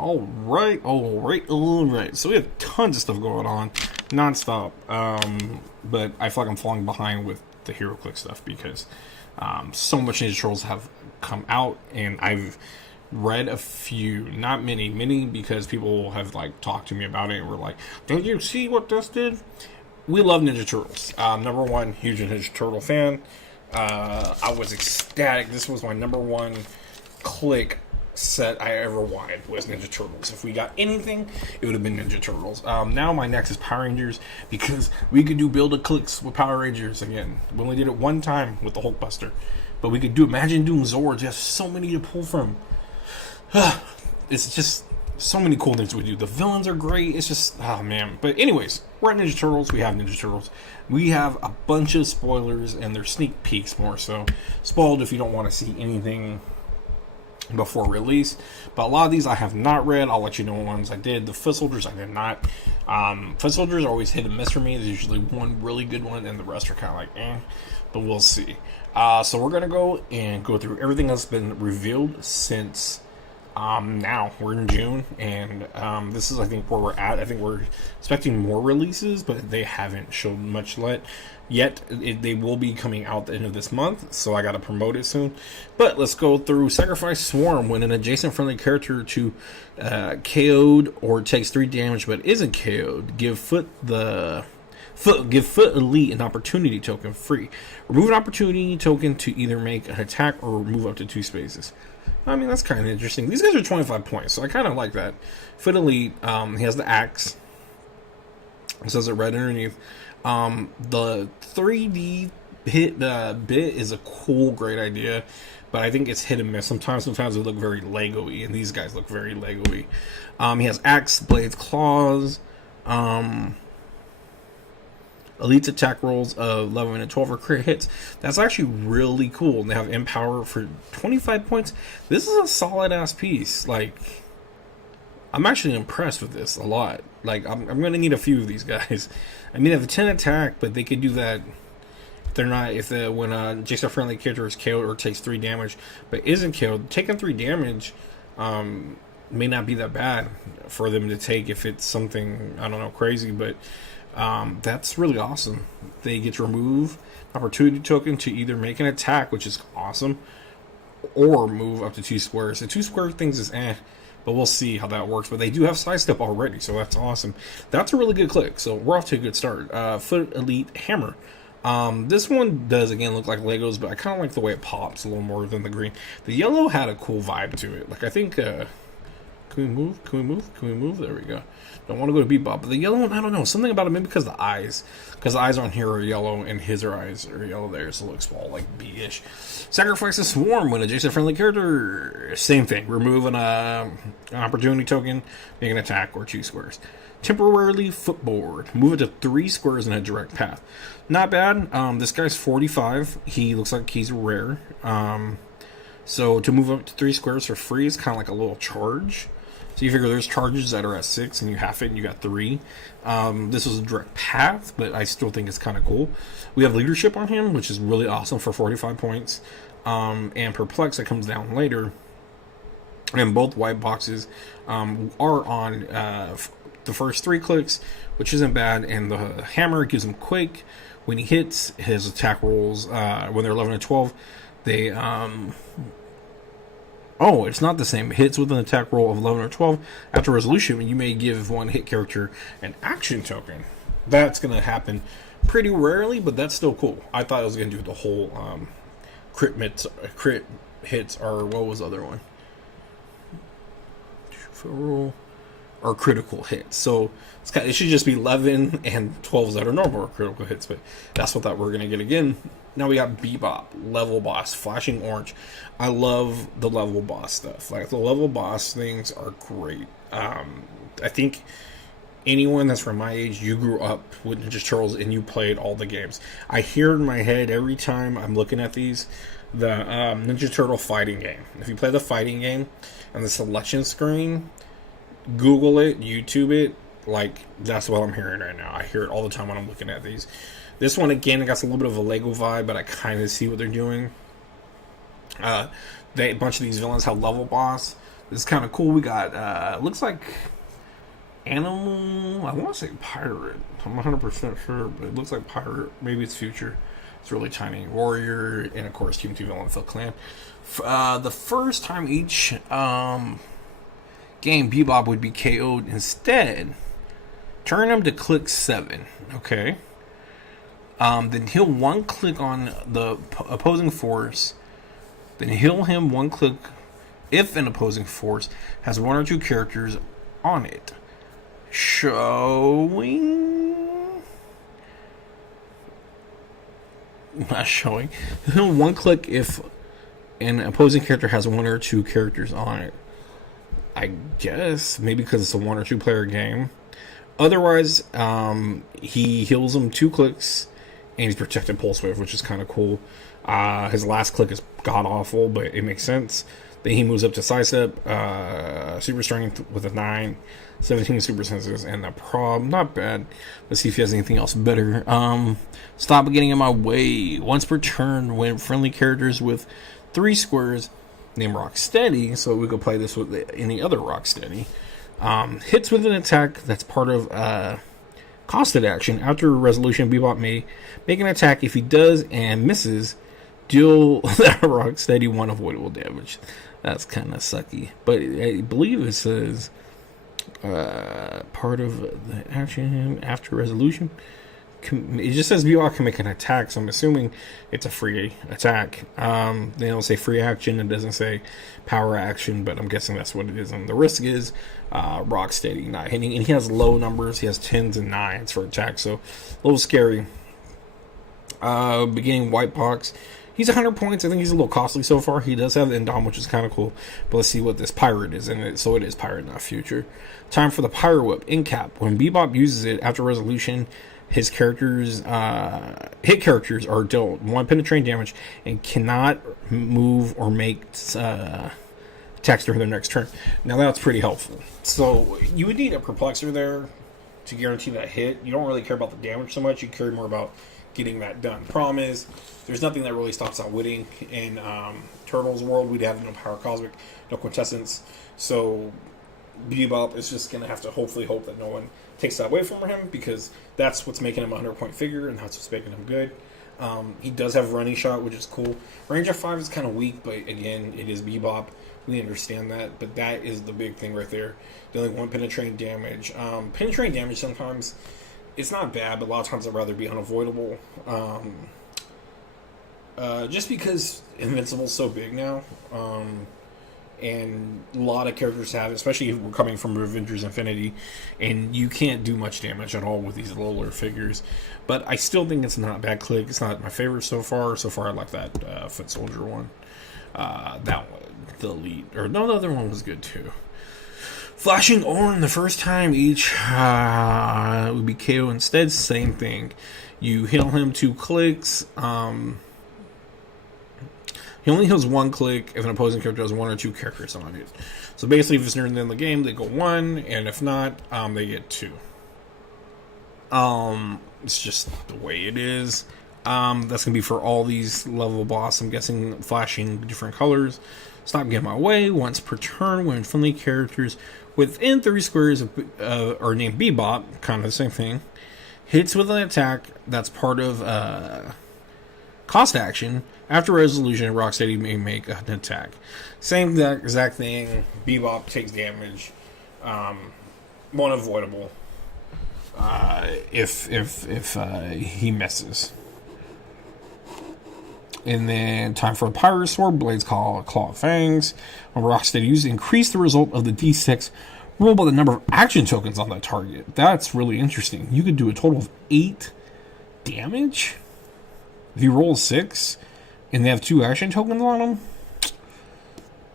All right. So we have tons of stuff going on, nonstop. But I feel like I'm falling behind with the HeroClix stuff because so much Ninja Turtles have come out, and I've read a few, not many because people have like talked to me about it and were like, "Did you see what this did?" We love Ninja Turtles. Number one, huge Ninja Turtle fan. I was ecstatic. This was my number one click set I ever wanted was Ninja Turtles. If we got anything, it would have been Ninja Turtles. Now my next is Power Rangers because we could do build-a-clicks with Power Rangers again. We only did it one time with the Hulkbuster, but we could do. Imagine doing Zords. There's so many to pull from. It's just so many cool things we do. The villains are great. It's just, oh man. But anyways, we're at Ninja Turtles. We have Ninja Turtles. We have a bunch of spoilers, and they're sneak peeks more so. Spoiled if you don't want to see anything before release. But a lot of these I have not read. I'll let you know ones I did. The Foot Soldiers I did not. Foot Soldiers are always hit and miss for me. There's usually one really good one, and the rest are kind of like, eh. But we'll see. So we're going to go through everything that's been revealed since now. We're in June, and this is, I think, where we're at. I think we're expecting more releases, but they haven't shown much yet. They will be coming out the end of this month, so I got to promote it soon. But let's go through Sacrifice Swarm. When an adjacent friendly character to KO'd or takes 3 damage but isn't KO'd, give Foot Elite an opportunity token free. Remove an opportunity token to either make an attack or move up to 2 spaces. I mean, that's kind of interesting. These guys are 25 points, so I kind of like that. Foot Elite, he has the axe. It says it right underneath. The 3D hit bit is a cool, great idea, but I think it's hit and miss. Sometimes they look very Lego-y, and these guys look very Lego-y. He has axe, blades, claws. Elite's attack rolls of 11 and 12 are crit hits. That's actually really cool. And they have Empower for 25 points. This is a solid ass piece. Like, I'm actually impressed with this a lot. Like, I'm going to need a few of these guys. I mean, they have a 10 attack, but they could do that when a Jason friendly character is KO'd or takes 3 damage, but isn't KO'd. Taking 3 damage may not be that bad for them to take if it's something, I don't know, crazy, but that's really awesome. They get to remove opportunity token to either make an attack, which is awesome, or move up to 2 squares. The 2 square things is but we'll see how that works. But they do have sidestep already, so that's awesome. That's a really good click, so we're off to a good start. Foot Elite Hammer. This one does again look like Legos, but I kind of like the way it pops a little more than the green. The yellow had a cool vibe to it. Like, I think can we move? There we go. Don't want to go to Bebop, but the yellow one, I don't know, something about it, maybe because the eyes on here are yellow and his eyes are yellow there, so it looks all like B-ish. Sacrifice a Swarm when adjacent friendly character, same thing, remove an opportunity token, make an attack or 2 squares. Temporarily footboard, move it to 3 squares in a direct path. Not bad. This guy's 45. He looks like he's rare. So to move up to 3 squares for free is kind of like a little charge. So you figure there's charges that are at 6 and you half it and you got 3. This was a direct path, but I still think it's kind of cool. We have leadership on him, which is really awesome for 45 points. And perplex that comes down later. And both white boxes are on the first 3 clicks, which isn't bad. And the hammer gives him quake. When he hits, his attack rolls, when they're 11 and 12, they oh, it's not the same. It hits with an attack roll of 11 or 12. After resolution, you may give one hit character an action token. That's going to happen pretty rarely, but that's still cool. I thought it was going to do the whole crit hits, or what was the other one? Or critical hits. So it should just be 11 and 12s that are normal critical hits, but that's what we're going to get again. Now we got Bebop, level boss, flashing orange. I love the level boss stuff. Like, the level boss things are great. I think anyone that's from my age, you grew up with Ninja Turtles and you played all the games. I hear in my head every time I'm looking at these, the Ninja Turtle fighting game. If you play the fighting game and the selection screen, Google it, YouTube it, like, that's what I'm hearing right now. I hear it all the time when I'm looking at these. This one, again, it got a little bit of a Lego vibe, but I kind of see what they're doing. A bunch of these villains have level boss. This is kind of cool. We got looks like animal. I want to say pirate. I'm 100% sure, but it looks like pirate. Maybe it's future. It's really tiny. Warrior, and of course TMNT Villain Phil Clan. The first time each game Bebop would be KO'd, instead turn him to click 7. Okay. Then heal 1 click on the opposing force. Then heal him 1 click if an opposing force has 1 or 2 characters on it. Not showing. Heal 1 click if an opposing character has 1 or 2 characters on it. I guess maybe because it's a 1 or 2 player game. Otherwise, he heals him 2 clicks, and he's protected pulse wave, which is kind of cool. His last click is god awful, but it makes sense. Then he moves up to sidestep, super strength with a 9, 17 super senses, and the prob, not bad. Let's see if he has anything else better. Stop getting in my way. Once per turn, when friendly characters with 3 squares named Rocksteady, so we could play this with any other Rocksteady. Hits with an attack that's part of costed action. After resolution, Bebop may make an attack. If he does and misses, deal that Rocksteady 1 avoidable damage. That's kind of sucky. But I believe it says part of the action after resolution. It just says Bebop can make an attack, so I'm assuming it's a free attack. They don't say free action, it doesn't say power action, but I'm guessing that's what it is. And the risk is Rocksteady not hitting, and he has low numbers. He has 10s and 9s for attack, so a little scary. Beginning white box. He's 100 points. I think he's a little costly so far. He does have the Indom, which is kind of cool. But let's see what this pirate is in it. So it is pirate, not future. Time for the Pyro Whip. In cap. When Bebop uses it after resolution, his characters, hit characters are dealt 1 penetrating damage and cannot move or make attacks during their next turn. Now that's pretty helpful. So you would need a perplexer there to guarantee that hit. You don't really care about the damage so much. You care more about getting that done. Problem is, there's nothing that really stops Outwitting. In Turtles world, we'd have no Power Cosmic, no Quintessence. So Bebop is just going to have to hopefully hope that no one takes that away from him, because that's what's making him a 100-point figure, and that's what's making him good. He does have running shot, which is cool. Range of 5 is kind of weak, but again, it is Bebop. We understand that, but that is the big thing right there. Dealing 1 penetrating damage. Penetrating damage sometimes, it's not bad, but a lot of times I'd rather be unavoidable. Just because Invincible's so big now. And a lot of characters have, especially if we're coming from Avengers Infinity, and you can't do much damage at all with these lower figures. But I still think it's not a bad click. It's not my favorite so far. So far, I like that Foot Soldier one. That one, the elite, or no, the other one was good too. Flashing Orn the first time each would be KO. Instead, same thing. You heal him 2 clicks. He only heals 1 click if an opposing character has 1 or 2 characters on it. So basically, if it's near the end of the game, they go 1, and if not, they get 2. It's just the way it is. That's going to be for all these level boss. I'm guessing flashing different colors. Stop getting my way. Once per turn, when friendly characters within 3 squares are named Bebop, kind of the same thing, hits with an attack that's part of cost action. After resolution, Rocksteady may make an attack. Same exact thing. Bebop takes damage. One avoidable. If he misses. And then time for a Pirate Sword. Blades call Claw of Fangs. When Rocksteady uses increase the result of the D6 roll by the number of action tokens on that target. That's really interesting. You could do a total of 8 damage if you roll 6 and they have 2 action tokens on them.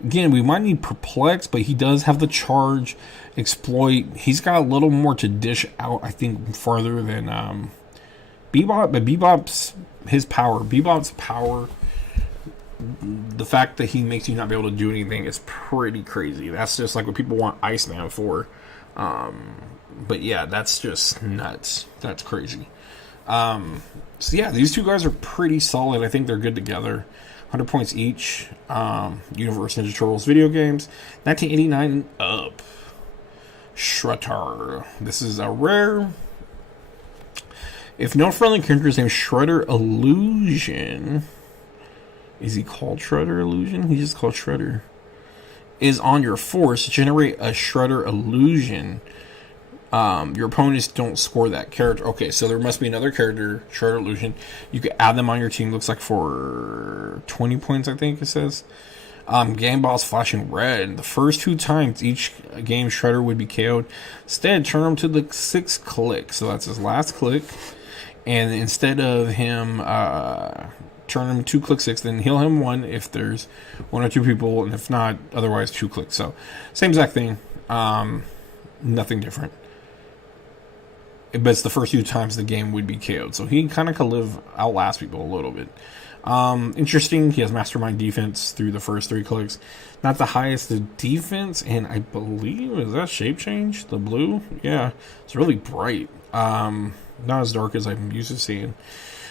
Again, we might need Perplex, but he does have the charge, exploit. He's got a little more to dish out, I think, farther than Bebop. But Bebop's power, the fact that he makes you not be able to do anything is pretty crazy. That's just like what people want Iceman for. But yeah, that's just nuts. That's crazy. So yeah, these 2 guys are pretty solid. I think they're good together. 100 points each. Universe Ninja Turtles video games. 1989 and up. Shredder. This is a rare. If no friendly character is named Shredder Illusion, is he called Shredder Illusion? He's just called Shredder. Is on your force, generate a Shredder Illusion. Your opponents don't score that character. Okay, so there must be another character, Shredder Illusion. You could add them on your team. Looks like for 20 points, I think it says. Game boss flashing red. The first 2 times each game Shredder would be KO'd. Instead, turn him to the 6th click. So that's his last click. And instead of him turn him 2 click 6, then heal him 1 if there's 1 or 2 people, and if not, otherwise 2 clicks. So same exact thing. Nothing different. But it's the first 2 times the game would be KO'd. So he kind of could outlast people a little bit. Interesting, he has Mastermind defense through the first 3 clicks. Not the highest of defense, and I believe, is that shape change? The blue? Yeah, it's really bright. Not as dark as I'm used to seeing.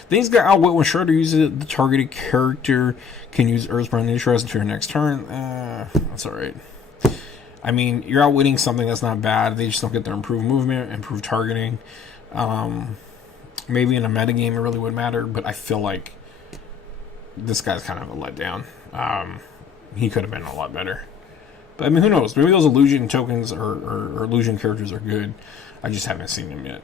Then he's got Outwit. When Shredder uses it, the targeted character can use Earthbound Interest until your next turn. That's alright. I mean, you're outwitting something that's not bad. They just don't get their improved movement, improved targeting. Maybe in a metagame it really would matter, but I feel like this guy's kind of a letdown. He could have been a lot better. But I mean, who knows? Maybe those illusion tokens or illusion characters are good. I just haven't seen them yet.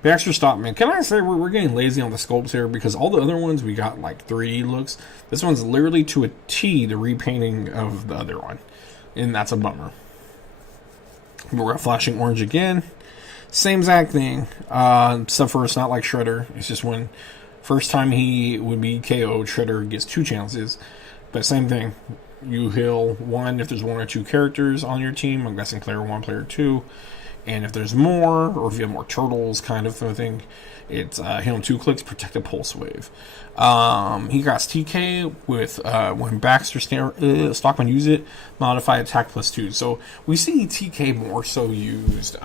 Baxter Stockman. Can I say we're getting lazy on the sculpts here? Because all the other ones we got like 3D looks. This one's literally to a T the repainting of the other one. And that's a bummer. But we're flashing orange again. Same exact thing. Except for it's not like Shredder. It's just when first time he would be KO'd, Shredder gets 2 chances. But same thing. You heal 1 if there's 1 or 2 characters on your team. I'm guessing player 1, player 2. And if there's more, or if you have more turtles kind of thing, it's heal in 2 clicks, protect a pulse wave. He got TK with when Baxter Stockman use it, modify attack +2. So we see TK more so used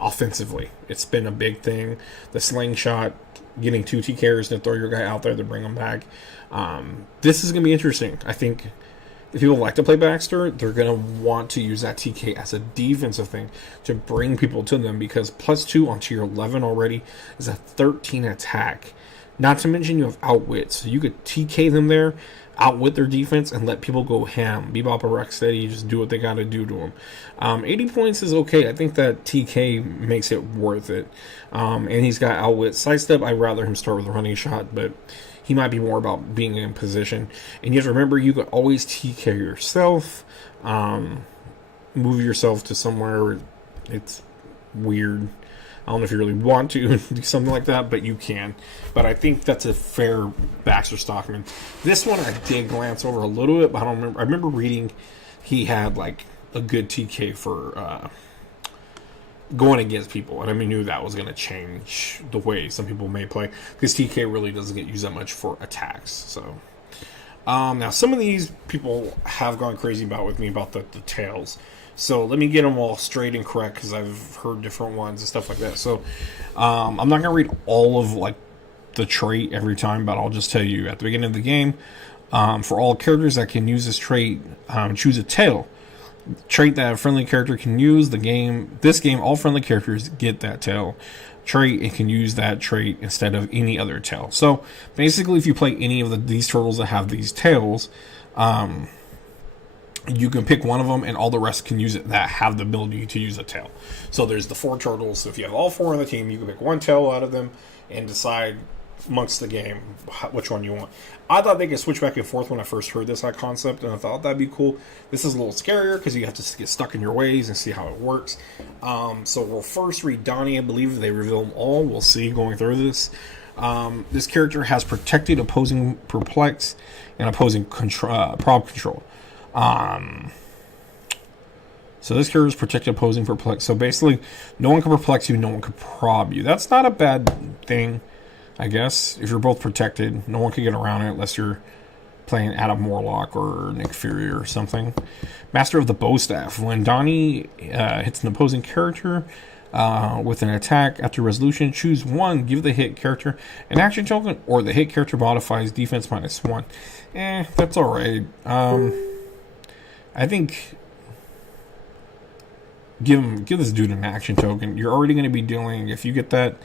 offensively. It's been a big thing. The slingshot, getting 2 TKers to throw your guy out there to bring him back. This is going to be interesting. I think if people like to play Baxter, they're going to want to use that TK as a defensive thing to bring people to them, because +2 on tier 11 already is a 13 attack. Not to mention you have Outwit, so you could TK them there, outwit their defense, and let people go ham. Bebop or Rocksteady, just do what they got to do to them. 80 points is okay. I think that TK makes it worth it. And he's got Outwit. Sidestep, I'd rather him start with a running shot, but he might be more about being in position. And you have to remember, you could always TK yourself. Move yourself to somewhere where it's weird. I don't know if you really want to do something like that, but you can. But I think that's a fair Baxter Stockman. This one I did glance over a little bit, but I don't remember. I remember reading he had like a good TK for going against people, and I knew that was going to change the way some people may play, because TK really doesn't get used that much for attacks. So now some of these people have gone crazy with me about the tails. So let me get them all straight and correct, because I've heard different ones and stuff like that. So I'm not going to read all of like the trait every time, but I'll just tell you at the beginning of the game, for all characters that can use this trait, choose a tail. Trait that a friendly character can use. This game, all friendly characters get that tail trait and can use that trait instead of any other tail. So basically, if you play any of these turtles that have these tails, you can pick one of them, and all the rest can use it that have the ability to use a tail. So there's the 4 turtles. So if you have all 4 on the team, you can pick one tail out of them and decide amongst the game which one you want. I thought they could switch back and forth when I first heard this concept, and I thought that'd be cool. This is a little scarier because you have to get stuck in your ways and see how it works. So we'll first read Donnie. I believe they reveal them all. We'll see going through this. This character has protected, opposing, perplex, and opposing prob control. So this character is protected, opposing, perplex. So basically, no one can perplex you, no one can prob you. That's not a bad thing, I guess. If you're both protected, no one can get around it unless you're playing Adam Warlock or Nick Fury or something. Master of the Bow Staff. When Donnie hits an opposing character, With an attack, after resolution, choose one, give the hit character an action token, or the hit character modifies defense -1. That's alright. I think give this dude an action token. You're already going to be dealing, if you get that,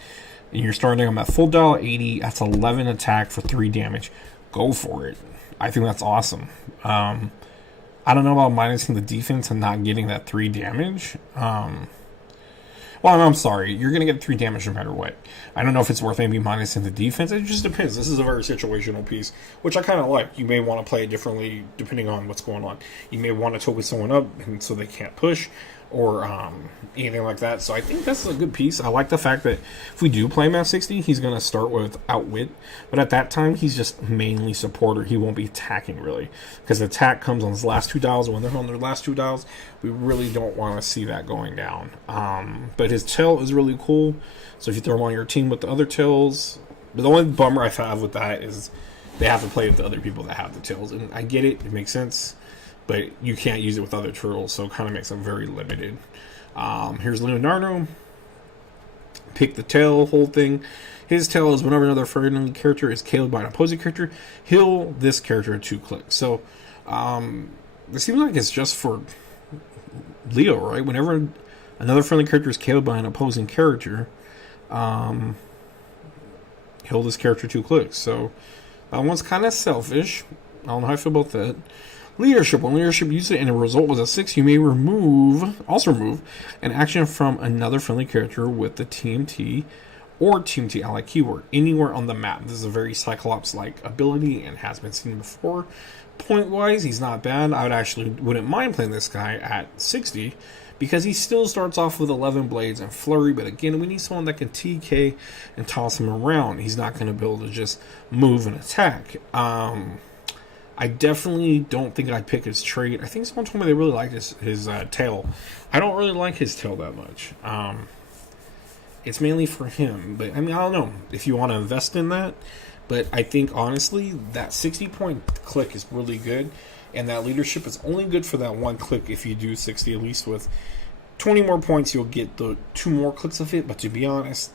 and you're starting him at full dial 80, that's 11 attack for 3 damage. Go for it. I think that's awesome. I don't know about minusing the defense and not getting that 3 damage. Well, I'm sorry. You're going to get 3 damage no matter what. I don't know if it's worth maybe minusing the defense. It just depends. This is a very situational piece, which I kind of like. You may want to play it differently depending on what's going on. You may want to token someone up and so they can't push, or anything like that. So I think that's a good piece. I like the fact that if we do play him at 60, he's going to start with Outwit. But at that time, he's just mainly supporter. He won't be attacking, really. Because attack comes on his last 2 dials. When they're on their last 2 dials, we really don't want to see that going down. But his tail is really cool. So if you throw him on your team with the other tails... But the only bummer I have with that is they have to play with the other people that have the tails. And I get it. It makes sense. But you can't use it with other turtles, so it kind of makes them very limited. Here's Leonardo. Pick the tail, whole thing. His tail is whenever another friendly character is KO'd by an opposing character, heal this character 2 clicks. So, it seems like it's just for Leo, right? Whenever another friendly character is KO'd by an opposing character, heal this character 2 clicks. So, that one's kind of selfish. I don't know how I feel about that. Leadership. When leadership uses it and the result was a 6, you may also remove an action from another friendly character with the TMT or TMT ally keyword anywhere on the map. This is a very Cyclops-like ability and has been seen before. Point-wise, he's not bad. I wouldn't mind playing this guy at 60 because he still starts off with 11 blades and flurry, but again, we need someone that can TK and toss him around. He's not going to be able to just move and attack. I definitely don't think I'd pick his trait. I think someone told me they really liked his tail. I don't really like his tail that much. It's mainly for him. But, I mean, I don't know if you want to invest in that. But I think, honestly, that 60-point click is really good. And that leadership is only good for that 1 click if you do 60. At least with 20 more points, you'll get the 2 more clicks of it. But to be honest,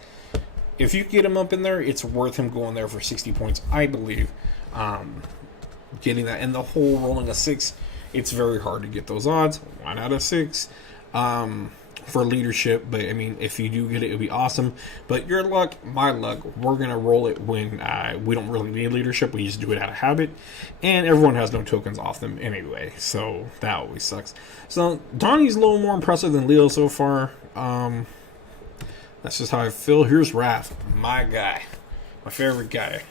if you get him up in there, it's worth him going there for 60 points, I believe. Getting that, and the whole rolling a 6, it's very hard to get those odds. 1 out of 6 for leadership, but I mean, if you do get it, it'll be awesome. But your luck, my luck, we're gonna roll it when we don't really need leadership. We just do it out of habit, and everyone has no tokens off them anyway, so that always sucks. So Donnie's a little more impressive than Leo so far. That's just how I feel. Here's Raph, my guy, my favorite guy.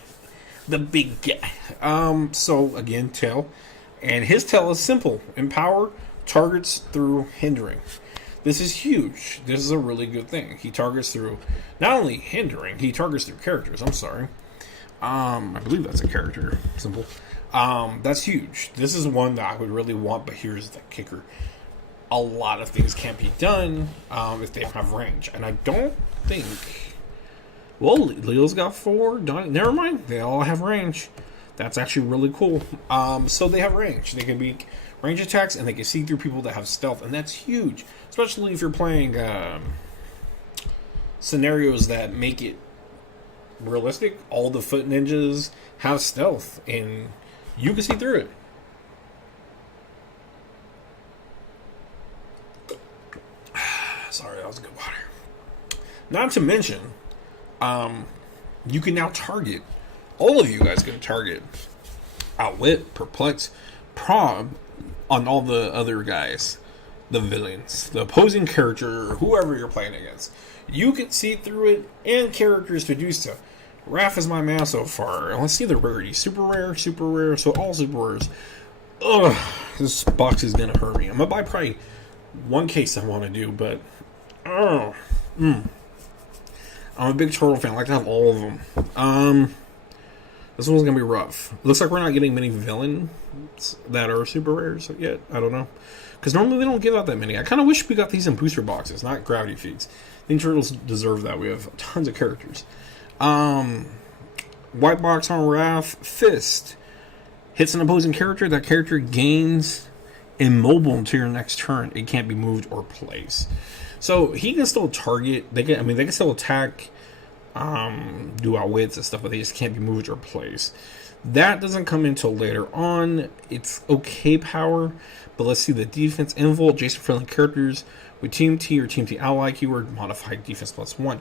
The big guy. So again, tail. And his tail is simple. Empower targets through hindering. This is huge. This is a really good thing. He targets through not only hindering, he targets through characters. I'm sorry. I believe that's a character symbol. That's huge. This is one that I would really want, but here's the kicker. A lot of things can't be done if they don't have range. And I don't think... Well, Leo's got 4. Never mind. They all have range. That's actually really cool. So they have range. They can be range attacks, and they can see through people that have stealth, and that's huge. Especially if you're playing scenarios that make it realistic. All the foot ninjas have stealth, and you can see through it. Sorry, that was good water. Not to mention... you can now target, all of you guys can target Outwit, Perplex, Prob on all the other guys, the villains, the opposing character, whoever you're playing against. You can see through it, and characters to do so. Raph is my man so far. Let's see the rarity. Super rare, so all super rares. Ugh, this box is gonna hurt me. I'm gonna buy probably one case I want to do, but I'm a big turtle fan. I like to have all of them. This one's gonna be rough. Looks like we're not getting many villains that are super rares yet. I don't know, because normally they don't give out that many. I kind of wish we got these in booster boxes, not gravity feeds. I think turtles deserve that. We have tons of characters. White box on Raph. Fist hits an opposing character. That character gains immobile until your next turn. It can't be moved or placed. So he can still target. They can still attack, do outwits and stuff, but they just can't be moved or placed. That doesn't come until later on. It's okay power, but let's see the defense. Invul, adjacent friendly characters with TMT or TMT ally keyword, modified defense +1.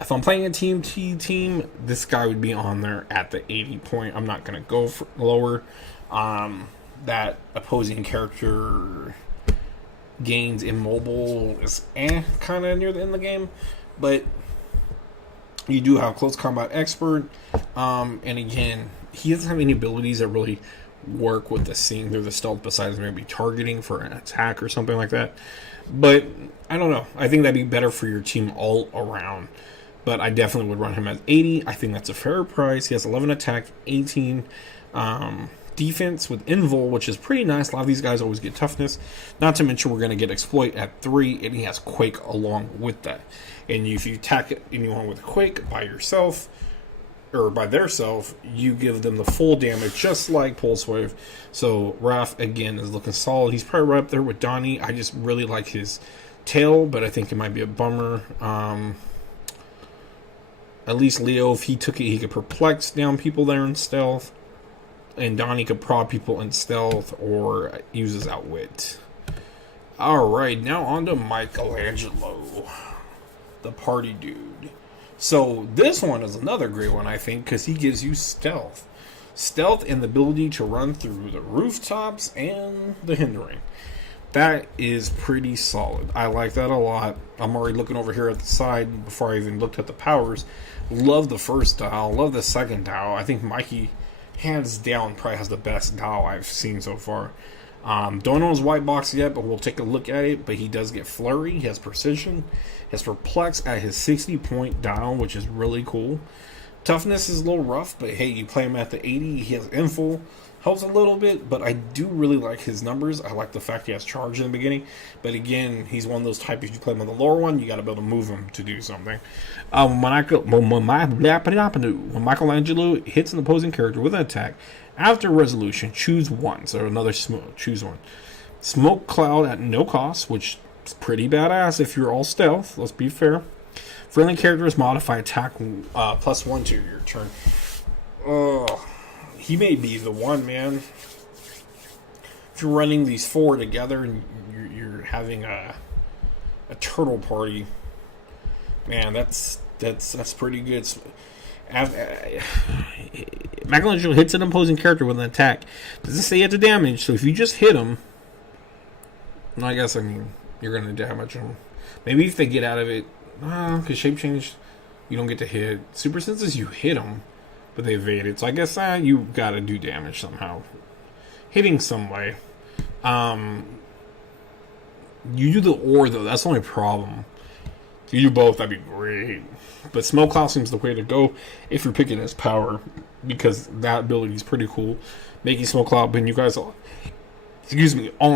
If I'm playing a TMT team, this guy would be on there at the 80 point. I'm not going to go for lower. That opposing character gains immobile is kind of near the end of the game. But you do have close combat expert. And again, he doesn't have any abilities that really work with the seeing through the stealth besides maybe targeting for an attack or something like that. But I don't know. I think that'd be better for your team all around. But I definitely would run him at 80. I think that's a fair price. He has 11 attack, 18 defense with Invul, which is pretty nice. A lot of these guys always get toughness. Not to mention we're going to get exploit at 3, and he has quake along with that. And if you attack anyone with quake by yourself, or by their self, you give them the full damage, just like Pulse Wave. So Raph, again, is looking solid. He's probably right up there with Donnie. I just really like his tail, but I think it might be a bummer. At least Leo, if he took it, he could perplex down people there in stealth. And Donnie could prod people in stealth or use his outwit. Alright, now on to Michelangelo, the party dude. So this one is another great one, I think, because he gives you stealth. Stealth and the ability to run through the rooftops and the hindering. That is pretty solid. I like that a lot. I'm already looking over here at the side before I even looked at the powers. Love the first dial. Love the second dial. I think Mikey, hands down, probably has the best dial I've seen so far. Don't know his white box yet, but we'll take a look at it. But he does get flurry. He has precision. He has perplex at his 60-point dial, which is really cool. Toughness is a little rough, but hey, you play him at the 80. He has info. Helps a little bit, but I do really like his numbers. I like the fact he has charge in the beginning. But again, he's one of those types, if you play him on the lower one, you got to be able to move him to do something. When Michelangelo hits an opposing character with an attack, after resolution, choose one. So another smoke, choose one. Smoke cloud at no cost, which is pretty badass if you're all stealth. Let's be fair. Friendly characters modify attack +1 to your turn. He may be the one, man. If you're running these 4 together and you're having a turtle party, man, that's pretty good. Michelangelo hits an opposing character with an attack. Doesn't say you have to damage, so if you just hit him, I mean, you're going to damage them. Maybe if they get out of it, because shape change, you don't get to hit. Super senses, you hit them, but they evade it. So I guess you got to do damage somehow. Hitting some way. You do the ore, though. That's the only problem. If you do both, that'd be great. But Smoke Cloud seems the way to go if you're picking his power, because that ability is pretty cool. Making Smoke Cloud, but you guys all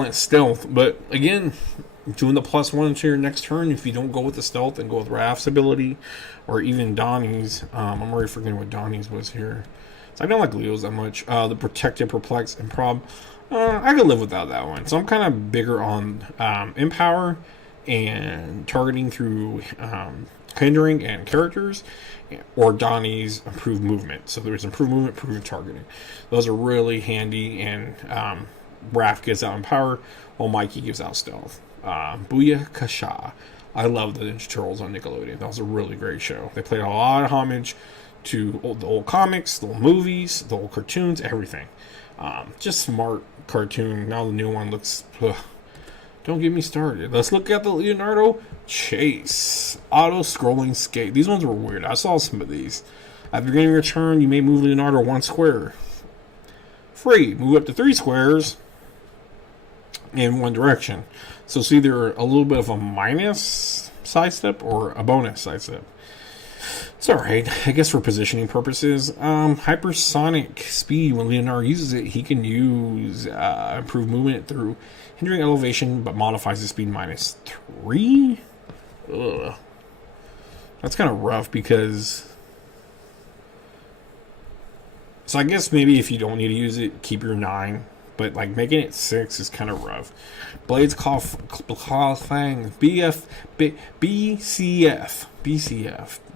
in stealth. But again, doing the +1 to your next turn, if you don't go with the stealth and go with Raph's ability, or even Donnie's. I'm already forgetting what Donnie's was here. So I don't like Leo's that much. The Protected, Perplex, and Prob. I could live without that one. So I'm kind of bigger on Empower and targeting through hindering and characters, or Donnie's improved movement. So there's improved movement, improved targeting. Those are really handy, and Raph gives out Empower, while Mikey gives out Stealth. Booyah Kasha. I love the Ninja Turtles on Nickelodeon. That was a really great show. They played a lot of homage to the old comics, the old movies, the old cartoons, everything. Just smart cartoon. Now the new one looks... Don't get me started. Let's look at the Leonardo Chase. Auto-scrolling skate. These ones were weird. I saw some of these. At the beginning of your turn, you may move Leonardo 1 square. Free. Move up to 3 squares in one direction. So it's either a little bit of a minus sidestep or a bonus sidestep. It's alright, I guess, for positioning purposes. Hypersonic speed. When Leonardo uses it, he can use improved movement through hindering elevation, but modifies his speed -3. Ugh. That's kind of rough, because... So I guess maybe if you don't need to use it, keep your 9. but like making it 6 is kind of rough. Blades, claws, fangs, BCF.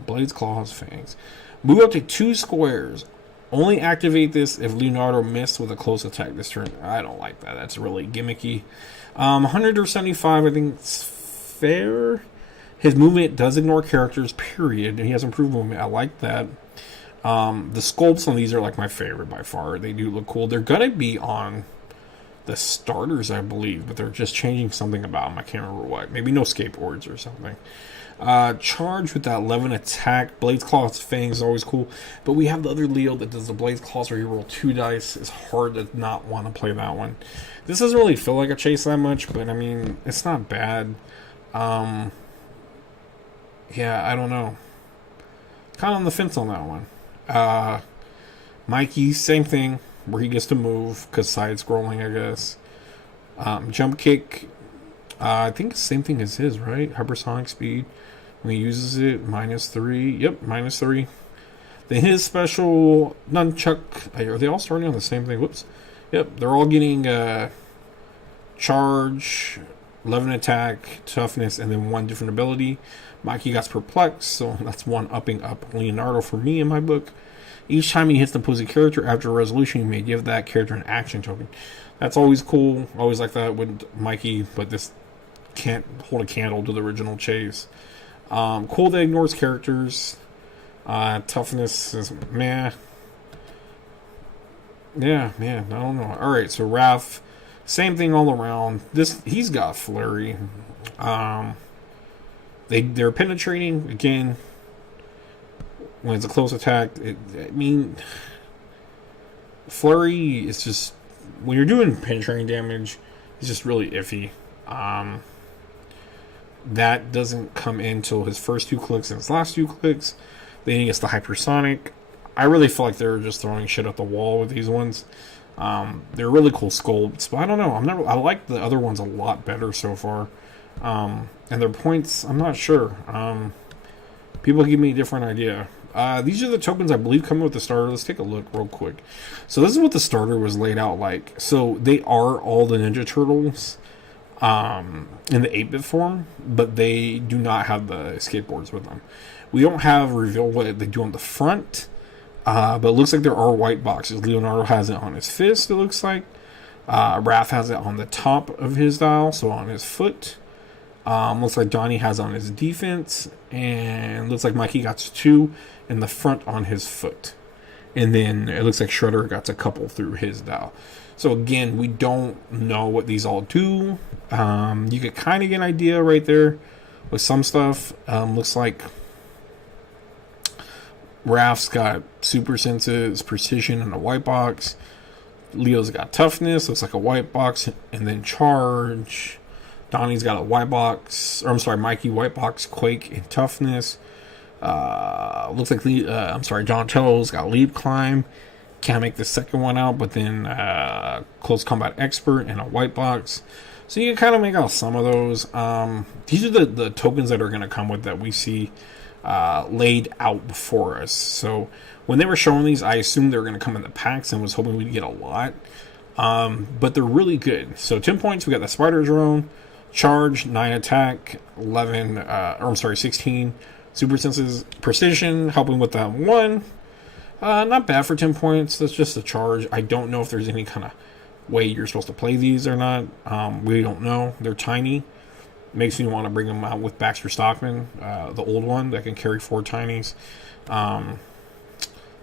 Blades, claws, fangs. Move up to 2 squares. Only activate this if Leonardo missed with a close attack this turn. I don't like that. That's really gimmicky. 175, I think it's fair. His movement does ignore characters, period. He has improved movement. I like that. The sculpts on these are like my favorite by far. They do look cool. They're going to be on the starters, I believe, but they're just changing something about them. I can't remember what. Maybe no skateboards or something. Charge with that 11 attack. Blades, Claws, Fangs is always cool. But we have the other Leo that does the Blades, Claws where you roll 2 dice. It's hard to not want to play that one. This doesn't really feel like a chase that much, but I mean, it's not bad. Yeah, I don't know. Kind of on the fence on that one. Mikey, same thing, where he gets to move, because side-scrolling, I guess. Jump kick, I think it's the same thing as his, right? Hypersonic speed. When he uses it, -3. Yep, -3. Then his special nunchuck, are they all starting on the same thing? Whoops. Yep, they're all getting charge, 11 attack, toughness, and then 1 different ability. Mikey got perplexed, so that's 1 upping up Leonardo for me in my book. Each time he hits the opposing character after a resolution, you may give that character an action token. That's always cool. Always like that with Mikey, but this can't hold a candle to the original chase. Cool that ignores characters. Toughness is meh. Yeah, man, I don't know. Alright, so Raph, same thing all around. He's got flurry. They're penetrating again when it's a close attack. Flurry is just, when you're doing penetrating damage, it's just really iffy. That doesn't come in until his first 2 clicks and his last 2 clicks. Then he gets the hypersonic. I really feel like they're just throwing shit at the wall with these ones. They're really cool sculpts, but I don't know. I like the other ones a lot better so far. And their points, I'm not sure. People give me a different idea. These are the tokens I believe coming with the starter. Let's take a look real quick. So this is what the starter was laid out like. So they are all the Ninja Turtles in the 8-bit form, but they do not have the skateboards with them. We don't have reveal what they do on the front, but it looks like there are white boxes. Leonardo has it on his fist, it looks like. Raph has it on the top of his dial, so on his foot. Looks like Johnny has on his defense, and looks like Mikey got 2 in the front on his foot. And then it looks like Shredder got a couple through his dial. So again, we don't know what these all do. You could kind of get an idea right there with some stuff. Looks like Raph's got super senses, precision, and a white box. Leo's got toughness, looks like a white box, and then charge. Donnie's got a white box, or I'm sorry, Mikey white box, quake, and toughness. Looks like Donatello's got leap, climb. Can't make the second one out, but then close combat expert and a white box. So you can kind of make out some of those. These are the tokens that are going to come with that we see laid out before us. So when they were showing these, I assumed they were going to come in the packs and was hoping we'd get a lot. But they're really good. So 10 points, we got the Spider Drone, charge, 9 attack, 16 super senses, precision, helping with that 1. Not bad for 10 points. That's just a charge. I don't know if there's any kind of way you're supposed to play these or not. We don't know. They're tiny. Makes me want to bring them out with Baxter Stockman, the old one that can carry 4 tinies.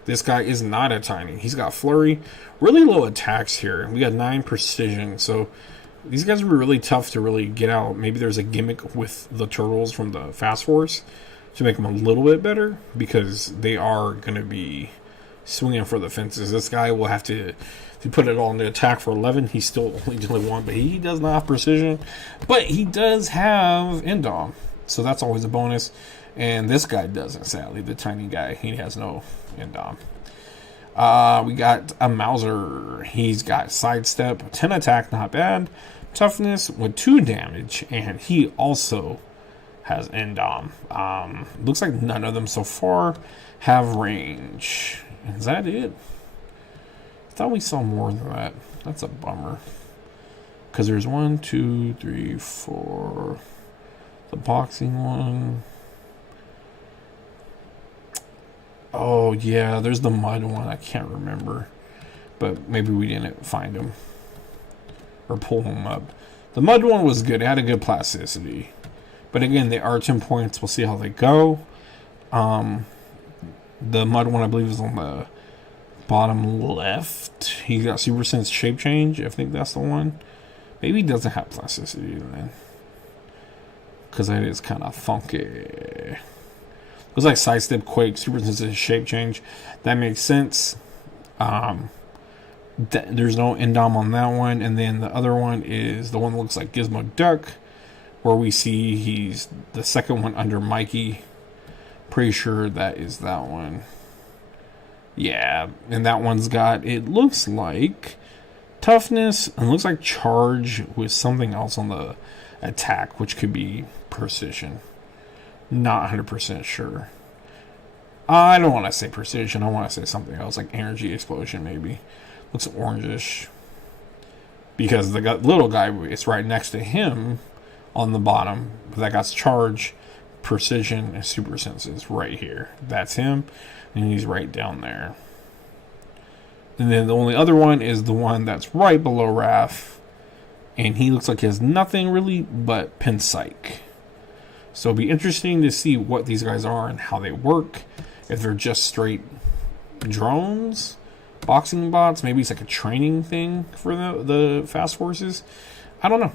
This guy is not a tiny. He's got flurry. Really low attacks here. We got 9 precision. So these guys would be really tough to really get out. Maybe there's a gimmick with the Turtles from the Fast Force to make them a little bit better, because they are going to be swinging for the fences. This guy will have to put it all into attack for 11. He's still only doing 1, but he does not have precision. But he does have Endom, so that's always a bonus. And this guy doesn't, sadly. The tiny guy, he has no Endom. We got a Mauser. He's got sidestep, 10 attack, not bad. Toughness with 2 damage, and he also has Endom. Looks like none of them so far have range. Is that it? thought we saw more than that. That's a bummer. Because there's 1, 2, 3, 4. The boxing one. Oh, yeah, there's the mud one. I can't remember. But maybe we didn't find them. Or pull them up. The mud one was good. It had a good plasticity. But again, they are 10 points. We'll see how they go. The mud one, I believe, is on the bottom left. He got Super Sense Shape Change. I think that's the one. Maybe he doesn't have plasticity then. Because that is kind of funky. It was like Sidestep, Quake, Super Sense Shape Change. That makes sense. There's no Endom on that one. And then the other one is the one that looks like Gizmo Duck. Where we see he's the second one under Mikey. Pretty sure that is that one. Yeah, and that one's got, it looks like toughness and looks like charge with something else on the attack, which could be precision. Not 100% sure. I don't want to say precision. I want to say something else, like energy explosion maybe. Looks orangish. Because the little guy, it's right next to him on the bottom. But that got charge, precision, and super senses right here. That's him. And he's right down there. And then the only other one is the one that's right below Raph. And he looks like he has nothing really but Pinpsych. So it'll be interesting to see what these guys are and how they work. If they're just straight drones, boxing bots, maybe it's like a training thing for the fast forces. I don't know.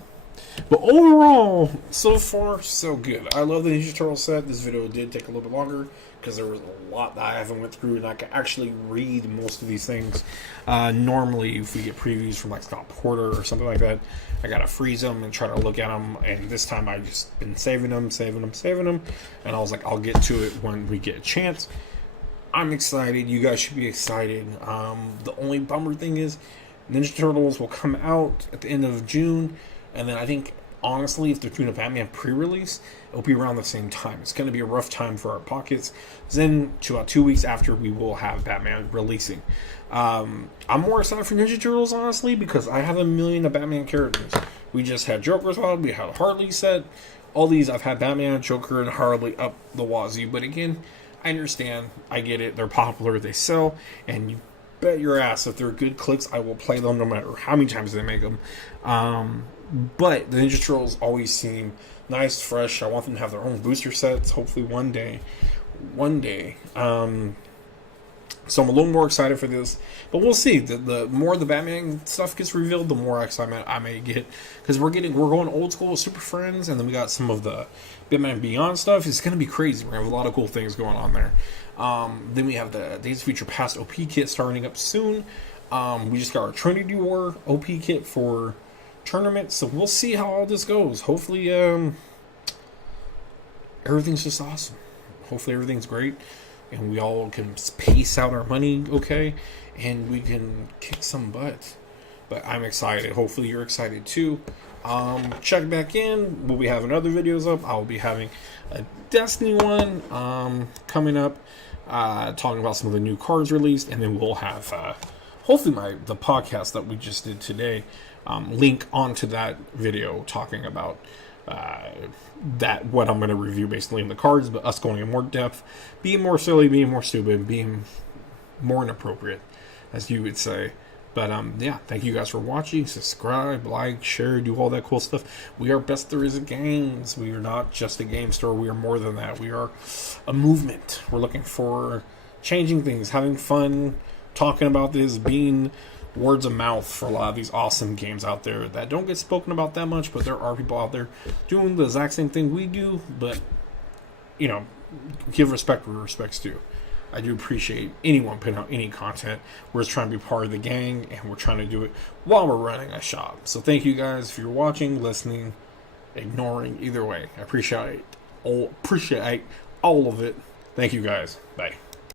But overall, so far, so good. I love the Ninja Turtle set. This video did take a little bit longer because there was a lot that I haven't went through, and I can actually read most of these things. Normally, if we get previews from like Scott Porter or something like that, I gotta freeze them and try to look at them. And this time, I just been saving them, and I was like, I'll get to it when we get a chance. I'm excited. You guys should be excited. The only bummer thing is, Ninja Turtles will come out at the end of June. And then I think, honestly, if they're doing a Batman pre-release, it'll be around the same time. It's going to be a rough time for our pockets. Then, about 2 weeks after, we will have Batman releasing. I'm more excited for Ninja Turtles, honestly, because I have 1 million of Batman characters. We just had Joker's Wild, we had a Harley set. All these, I've had Batman, Joker, and Harley up the wazoo. But again, I understand. I get it. They're popular. They sell. And you bet your ass if they're good clicks, I will play them no matter how many times they make them. But the Ninja Turtles always seem nice, fresh. I want them to have their own booster sets, hopefully one day. So I'm a little more excited for this. But we'll see. The more the Batman stuff gets revealed, the more excitement I may get. Because we're going old school with Super Friends, and then we got some of the Batman Beyond stuff. It's going to be crazy. We're going to have a lot of cool things going on there. Then we have the Days of Future Past OP kit starting up soon. We just got our Trinity War OP kit for tournament, so we'll see how all this goes. Hopefully everything's just awesome. Hopefully everything's great and we all can pace out our money okay and we can kick some butt. But I'm excited. Hopefully you're excited too. Check back in. We'll be having other videos up. I'll be having a Destiny one coming up, talking about some of the new cards released, and then we'll have hopefully the podcast that we just did today link onto that video talking about what I'm going to review basically in the cards, but us going in more depth, being more silly, being more stupid, being more inappropriate, as you would say. But yeah, thank you guys for watching. Subscribe, like, share, do all that cool stuff. We are Best There Is Games. We are not just a game store. We are more than that. We are a movement. We're looking for changing things, having fun, talking about this, being words of mouth for a lot of these awesome games out there that don't get spoken about that much, but there are people out there doing the exact same thing we do. But, you know, give respect where respect's due. I do appreciate anyone putting out any content. We're just trying to be part of the gang, and we're trying to do it while we're running a shop. So thank you guys if you're watching, listening, ignoring, either way. I appreciate all of it. Thank you guys. Bye.